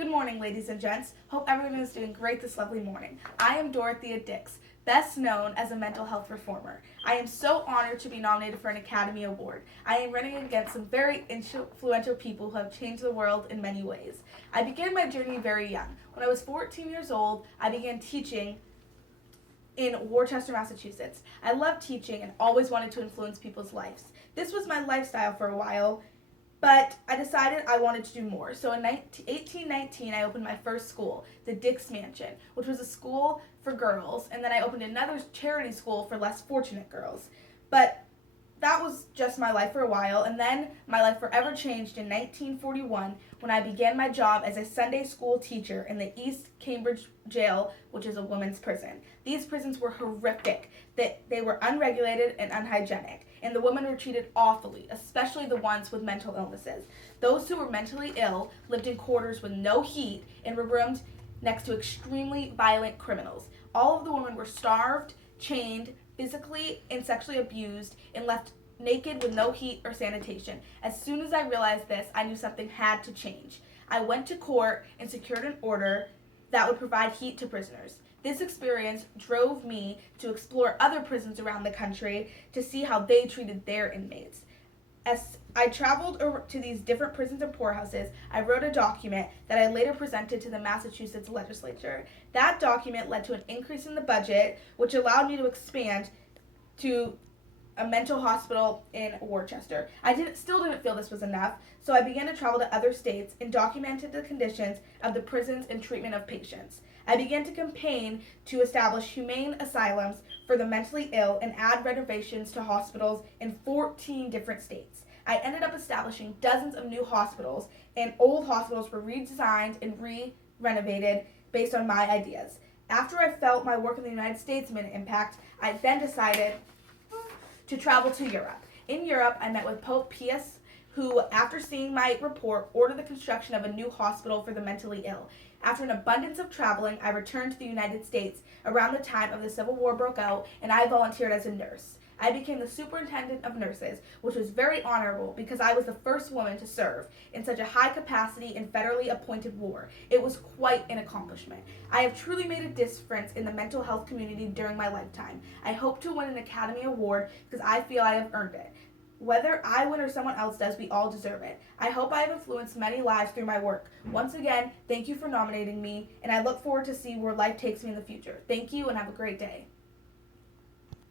Good morning, ladies and gents. Hope everyone is doing great this lovely morning. I am Dorothea Dix, best known as a mental health reformer. I am so honored to be nominated for an Academy Award. I am running against some very influential people who have changed the world in many ways. I began my journey very young. When I was 14 years old, I began teaching in Worcester, Massachusetts. I loved teaching and always wanted to influence people's lives. This was my lifestyle for a while, but I decided I wanted to do more. So in 1819, I opened my first school, the Dix Mansion, which was a school for girls, and then I opened another charity school for less fortunate girls. But that was just my life for a while, and then my life forever changed in 1941 when I began my job as a Sunday school teacher in the East Cambridge Jail, which is a women's prison. These prisons were horrific. They were unregulated and unhygienic, and the women were treated awfully, especially the ones with mental illnesses. Those who were mentally ill lived in quarters with no heat and were roomed next to extremely violent criminals. All of the women were starved, chained, physically and sexually abused, and left naked with no heat or sanitation. As soon as I realized this, I knew something had to change. I went to court and secured an order that would provide heat to prisoners. This experience drove me to explore other prisons around the country to see how they treated their inmates. As I traveled to these different prisons and poorhouses, I wrote a document that I later presented to the Massachusetts legislature. That document led to an increase in the budget, which allowed me to expand to a mental hospital in Worcester. I still didn't feel this was enough, so I began to travel to other states and documented the conditions of the prisons and treatment of patients. I began to campaign to establish humane asylums for the mentally ill and add renovations to hospitals in 14 different states. I ended up establishing dozens of new hospitals, and old hospitals were redesigned and renovated based on my ideas. After I felt my work in the United States made an impact, I then decided to travel to Europe. In Europe, I met with Pope Pius, who, after seeing my report, ordered the construction of a new hospital for the mentally ill. After an abundance of traveling, I returned to the United States around the time of the Civil War broke out, and I volunteered as a nurse. I became the superintendent of nurses, which was very honorable because I was the first woman to serve in such a high capacity and federally appointed war. It was quite an accomplishment. I have truly made a difference in the mental health community during my lifetime. I hope to win an Academy Award because I feel I have earned it. Whether I win or someone else does, we all deserve it. I hope I have influenced many lives through my work. Once again, thank you for nominating me, and I look forward to see where life takes me in the future. Thank you, and have a great day.